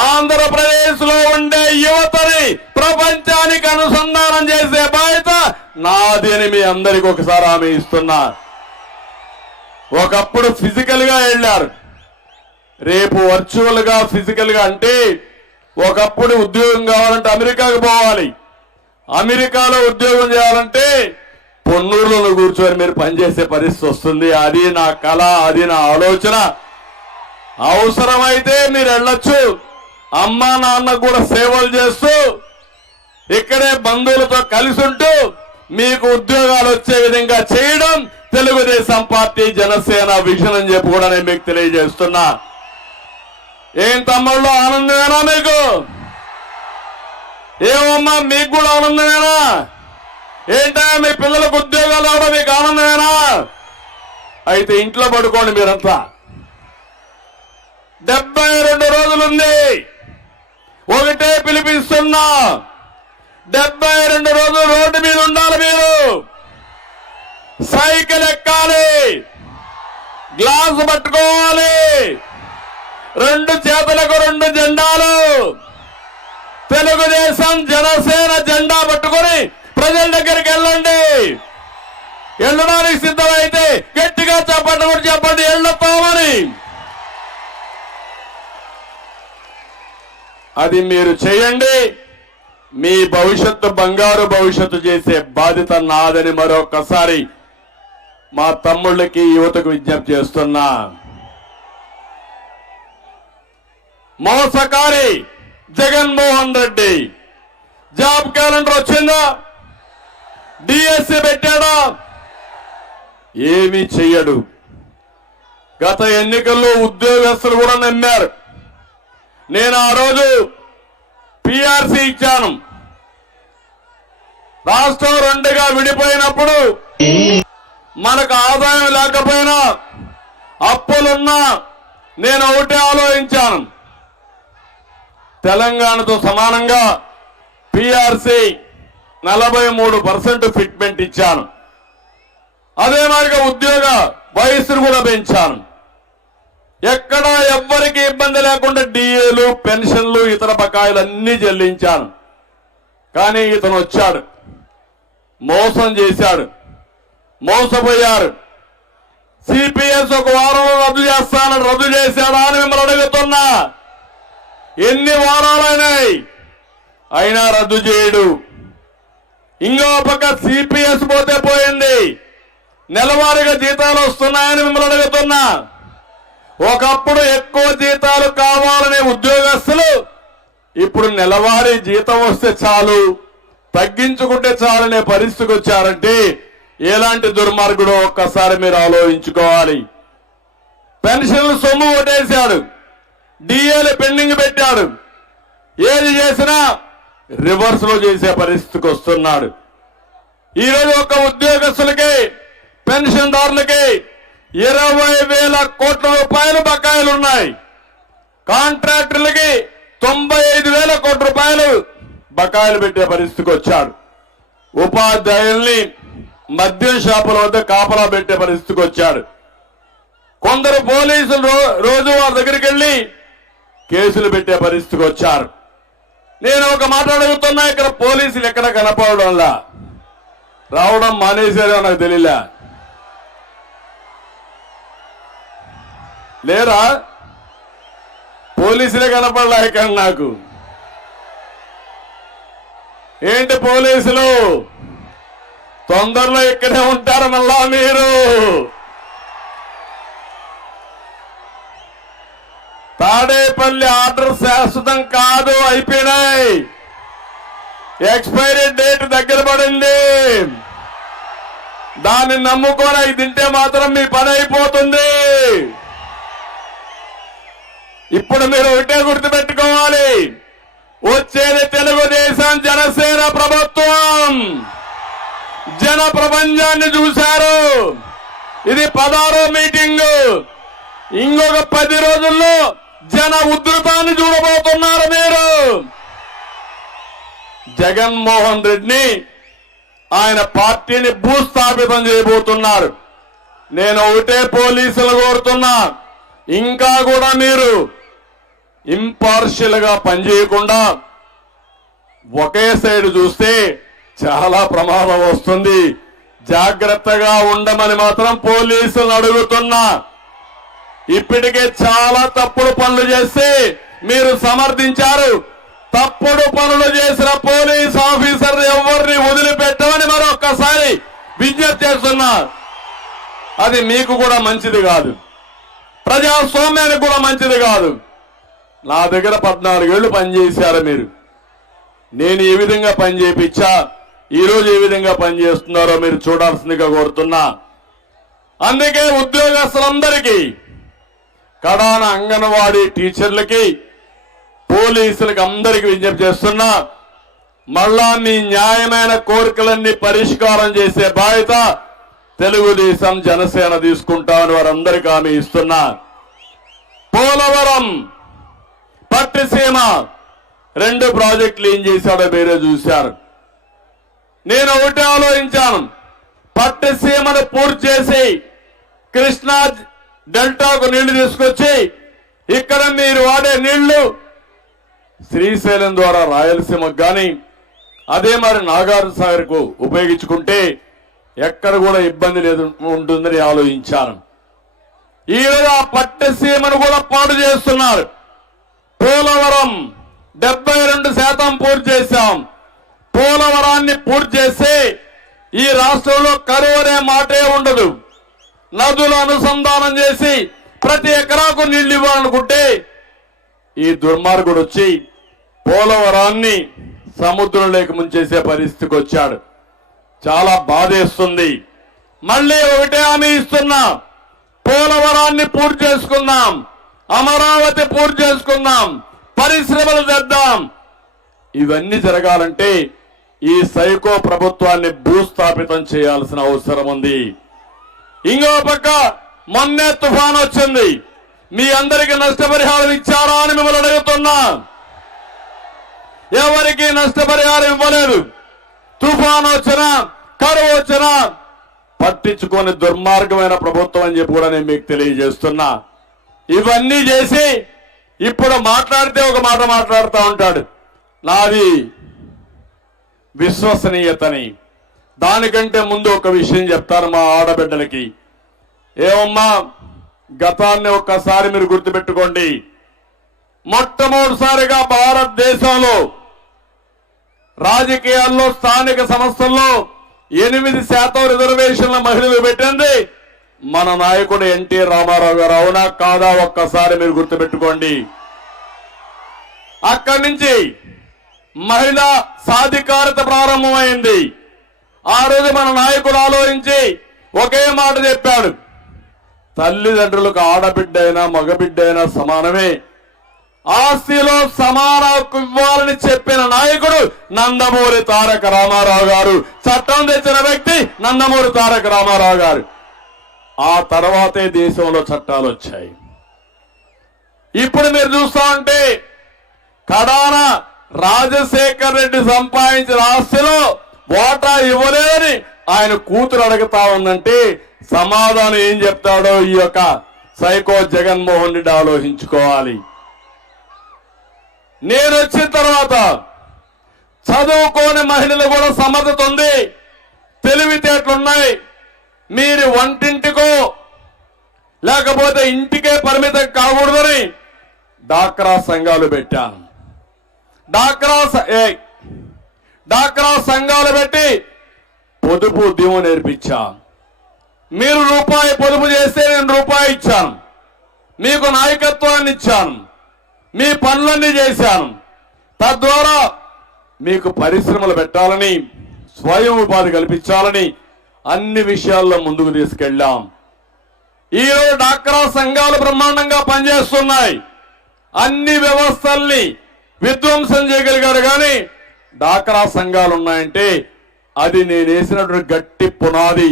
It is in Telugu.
ఆంధ్రప్రదేశ్ లో ఉండే యువతని ప్రపంచానికి అనుసంధానం చేసే బాధ్యత నాది అని మీ అందరికి ఒకసారి హామీ ఇస్తున్నా. ఒకప్పుడు ఫిజికల్ గా వెళ్ళారు, రేపు వర్చువల్ గా ఫిజికల్ గా. అంటే ఒకప్పుడు ఉద్యోగం కావాలంటే అమెరికాకు పోవాలి, అమెరికాలో ఉద్యోగం చేయాలంటే పొన్నూరులో కూర్చొని మీరు పనిచేసే పరిస్థితి వస్తుంది. అది నా కళ, అది నా ఆలోచన. అవసరమైతే మీరు వెళ్ళొచ్చు, అమ్మా నాన్న కూడా సేవలు చేస్తూ ఇక్కడే బంధువులతో కలిసి ఉంటూ మీకు ఉద్యోగాలు వచ్చే విధంగా చేయడం తెలుగుదేశం పార్టీ జనసేన విజన్ అని చెప్పి కూడా నేను మీకు తెలియజేస్తున్నా. ఏం తమ్ముళ్ళు ఆనందమేనా మీకు? ఏమమ్మా మీకు కూడా ఆనందమేనా? ఏంటా మీ పిల్లలకు ఉద్యోగాలు రావడం మీకు ఆనందమేనా? అయితే ఇంట్లో పడుకోండి మీరంతా. 72 రోజులుంది. ఒకటే పిలిపిస్తున్నా, 72 రోజులు రోడ్డు మీద ఉండాలి. మీరు సైకిల్ ఎక్కాలి, గ్లాసు పట్టుకోవాలి, 2 చేతులకు 2 జెండాలు, తెలుగుదేశం జనసేన జెండా పట్టుకొని ప్రజల దగ్గరికి వెళ్ళండి. వెళ్ళడానికి సిద్ధమైతే గట్టిగా చెప్పండి, కూడా చెప్పండి వెళ్ళొస్తామని. అది మీరు చేయండి. మీ భవిష్యత్తు బంగారు భవిష్యత్తు చేసే బాధ్యత నాదని మరొకసారి మా తమ్ముళ్ళకి యువతకు విజ్ఞప్తి చేస్తున్నా. మోసకారి జగన్మోహన్ రెడ్డి జాబ్ క్యాలెండర్ వచ్చిందా? డిఎస్సి పెట్టాడా? ఏమీ చెయ్యడు. గత ఎన్నికల్లో ఉద్యోగస్తులు కూడా నమ్మారు. నేను ఆ రోజు పిఆర్సీ ఇచ్చాను. రాష్ట్రం 2గా విడిపోయినప్పుడు మనకు ఆదాయం లేకపోయినా అప్పులున్నా నేను ఒకటే ఆలోచించాను, తెలంగాణతో సమానంగా పిఆర్సీ 43% ఫిట్మెంట్ ఇచ్చాను. అదే మాదిరిగా ఉద్యోగ వయస్సును కూడా పెంచాను. ఎక్కడా ఎవ్వరికి ఇబ్బంది లేకుండా డిఏలు, పెన్షన్లు, ఇతర బకాయిలు అన్ని చెల్లించాను. కానీ ఇతను వచ్చాడు, మోసం చేశాడు, మోసపోయారు. సిపిఎస్ ఒక వారంలో రద్దు చేస్తానని రద్దు చేశాడా అని మిమ్మల్ని అడుగుతున్నా. ఎన్ని వారాలైనాయి అయినా రద్దు చేయడు. ఇంకో పక్క సిపిఎస్ పోతే పోయింది, నెలవారీగా జీతాలు వస్తున్నాయని మిమ్మల్ని అడుగుతున్నా. ఒకప్పుడు ఎక్కువ జీతాలు కావాలనే ఉద్యోగస్తులు ఇప్పుడు నెలవారీ జీతం వస్తే చాలు, తగ్గించుకుంటే చాలనే పరిస్థితికి వచ్చారంటే ఎలాంటి దుర్మార్గుడో ఒక్కసారి మీరు ఆలోచించుకోవాలి. పెన్షన్లు సొమ్ము కొట్టేశాడు, డిఏలు పెండింగ్ పెట్టాడు. ఏది చేసినా రివర్స్ లో చేసే పరిస్థితికి వస్తున్నాడు. ఈరోజు ఒక ఉద్యోగస్తులకి, పెన్షన్దారులకి 20,000 కోట్ల రూపాయలు బకాయిలున్నాయి. కాంట్రాక్టర్లకి 95,000 కోట్ల రూపాయలు బకాయిలు పెట్టే పరిస్థితికి వచ్చాడు. ఉపాధ్యాయుల్ని మద్యం షాపుల వద్ద కాపలా పెట్టే పరిస్థితికి వచ్చాడు. కొందరు పోలీసులు రోజు వారి దగ్గరికి వెళ్లి కేసులు పెట్టే పరిస్థితికి వచ్చారు. నేను ఒక మాట అడుగుతున్నా, ఇక్కడ పోలీసులు ఎక్కడ కనపడడంలా, రావడం మానేశారో నాకు తెలియలే. లేరా? పోలీసులే కనపడలే ఇక్కడ నాకు. ఏంటి పోలీసులు తొందరలో ఇక్కడే ఉంటారు మళ్ళా మీరు. తాడేపల్లి ఆర్డర్ శాశ్వతం కాదు, అయిపోయినాయి. ఎక్స్పైరీ డేట్ దగ్గర పడింది. దాన్ని నమ్ముకొని అవి తింటే మాత్రం మీ పని అయిపోతుంది. ఇప్పుడు మీరు ఒకటే గుర్తుపెట్టుకోవాలి, వచ్చేది తెలుగుదేశం జనసేన ప్రభుత్వం. జన ప్రపంచాన్ని చూశారు. ఇది 16వ మీటింగు. ఇంకొక 10 రోజుల్లో జన ఉధృతాన్ని చూడబోతున్నారు మీరు. జగన్మోహన్ రెడ్డిని, ఆయన పార్టీని భూస్థాపితం చేయబోతున్నారు. నేను ఒకటే పోలీసులు కోరుతున్నా, ఇంకా కూడా మీరు ఇంపార్షియల్ గా పనిచేయకుండా ఒకే సైడ్ చూస్తే చాలా ప్రమాదం వస్తుంది. జాగ్రత్తగా ఉండమని మాత్రం పోలీసులను అడుగుతున్నా. ఇప్పటికే చాలా తప్పుడు పనులు చేసి మీరు సమర్థించారు. తప్పుడు పనులు చేసిన పోలీస్ ఆఫీసర్ ఎవరిని వదిలిపెట్టమని మరొక్కసారి విజ్ఞప్తి చేస్తున్నా. అది మీకు కూడా మంచిది కాదు, ప్రజాస్వామ్యానికి కూడా మంచిది కాదు. నా దగ్గర 14 ఏళ్లు పనిచేశారు మీరు. నేను ఏ విధంగా పని చేయించా, ఈరోజు ఏ విధంగా పనిచేస్తున్నారో మీరు చూడాల్సిందిగా కోరుతున్నా. అందుకే ఉద్యోగస్తులందరికీ, కడాన అంగన్వాడీ టీచర్లకి, పోలీసులకి అందరికీ విజ్ఞప్తి చేస్తున్నా. మళ్ళా మీ న్యాయమైన కోరికలన్నీ పరిష్కారం చేసే బాధ్యత తెలుగుదేశం జనసేన తీసుకుంటామని వారందరికీ హామీ ఇస్తున్నా. పోలవరం, పట్టిసీమ 2 ప్రాజెక్టులు ఏం చేశాడో మీరే చూశారు. నేను ఒకటి ఆలోచించాను, పట్టిసీమను పూర్తి చేసి కృష్ణా డెల్టాకు నీళ్లు తీసుకొచ్చి ఇక్కడ మీరు వాడే నీళ్లు శ్రీశైలం ద్వారా రాయలసీమకు కానీ అదే మరి నాగార్జున సాగర్ కు ఉపయోగించుకుంటే ఎక్కడ కూడా ఇబ్బంది లేదు ఉంటుందని ఆలోచించాను. ఈరోజు ఆ పట్టిసీమను కూడా పాడు చేస్తున్నారు. పోలవరం 72% పూర్తి చేశాం. పోలవరాన్ని పూర్తి చేసి ఈ రాష్ట్రంలో కరువు అనే మాటే ఉండదు. నదులు అనుసంధానం చేసి ప్రతి ఎకరాకు నీళ్లు ఇవ్వాలనుకుంటే ఈ దుర్మార్గుడు వచ్చి పోలవరాన్ని సముద్రంలోకి ముంచేసే పరిస్థితికి వచ్చాడు. చాలా బాధేస్తుంది. మళ్ళీ ఒకటే హామీ ఇస్తున్నా, పోలవరాన్ని పూర్తి చేసుకుందాం, అమరావతి పూర్తి చేసుకుందాం, పరిశ్రమలు తెద్దాం. ఇవన్నీ జరగాలంటే ఈ సైకో ప్రభుత్వాన్ని భూస్థాపితం చేయాల్సిన అవసరం ఉంది. ఇంకో పక్క మొన్నే తుఫాన్ వచ్చింది. మీ అందరికీ నష్టపరిహారం ఇచ్చారా అని మిమ్మల్ని అడుగుతున్నా. ఎవరికి నష్టపరిహారం ఇవ్వలేదు. తుఫాన్ వచ్చినా, కరువు వచ్చినా పట్టించుకొని దుర్మార్గమైన ప్రభుత్వం అని చెప్పి కూడా నేను మీకు తెలియజేస్తున్నా. ఇవన్నీ చేసి ఇప్పుడు మాట్లాడితే ఒక మాట మాట్లాడుతూ ఉంటాడు, నాది విశ్వసనీయతని. దానికంటే ముందు ఒక విషయం చెప్తాను మా ఆడబిడ్డలకి. ఏమమ్మా, గతాన్ని ఒక్కసారి మీరు గుర్తుపెట్టుకోండి. మొట్టమొదటిసారిగా భారతదేశంలో రాజకీయాల్లో స్థానిక సంస్థల్లో 8% రిజర్వేషన్ల మహిళలు పెట్టింది మన నాయకుడు ఎన్టీ రామారావు గారు. అవునా కాదా ఒక్కసారి మీరు గుర్తుపెట్టుకోండి. అక్కడి నుంచి మహిళా సాధికారత ప్రారంభమైంది. ఆ రోజు మన నాయకుడు ఆలోచించి ఒకే మాట చెప్పాడు, తల్లిదండ్రులకు ఆడబిడ్డ అయినా మగబిడ్డ అయినా సమానమే, ఆస్తిలో సమాన హక్కు ఇవ్వాలని చెప్పిన నాయకుడు నందమూరి తారక రామారావు గారు. చట్టం తెచ్చిన వ్యక్తి నందమూరి తారక రామారావు గారు. ఆ తర్వాతే దేశంలో చట్టాలు వచ్చాయి. ఇప్పుడు మీరు చూస్తా ఉంటే కడాన రాజశేఖర్ రెడ్డి సంపాదించిన ఆస్తిలో వాటా ఇవ్వలేదని ఆయన కూతురు అడుగుతా ఉందంటే సమాధానం ఏం చెప్తాడో ఈ యొక్క సైకో జగన్మోహన్ రెడ్డి ఆలోచించుకోవాలి. నేను వచ్చిన తర్వాత చదువుకోని మహిళలు కూడా సమర్థత ఉంది, తెలివితేటలున్నాయి. మీరు వంటింటికో లేకపోతే ఇంటికే పరిమితం కాకూడదని డాక్రా సంఘాలు పెట్టాను. డాక్రా సంఘాలు పెట్టి పొదుపు ఉద్యమం నేర్పించాను. మీరు రూపాయి పొదుపు చేస్తే నేను రూపాయి ఇచ్చాను. మీకు నాయకత్వాన్ని ఇచ్చాను, మీ పనులన్నీ చేశాను. తద్వారా మీకు పరిశ్రమలు పెట్టాలని, స్వయం ఉపాధి కల్పించాలని అన్ని విషయాల్లో ముందుకు తీసుకెళ్ళాం. ఈరోజు డాక్రా సంఘాలు బ్రహ్మాండంగా పనిచేస్తున్నాయి. అన్ని వ్యవస్థల్ని విధ్వంసం చేయగలిగారు. కానీ డాక్రా సంఘాలు ఉన్నాయంటే అది నేను వేసినటువంటి గట్టి పునాది.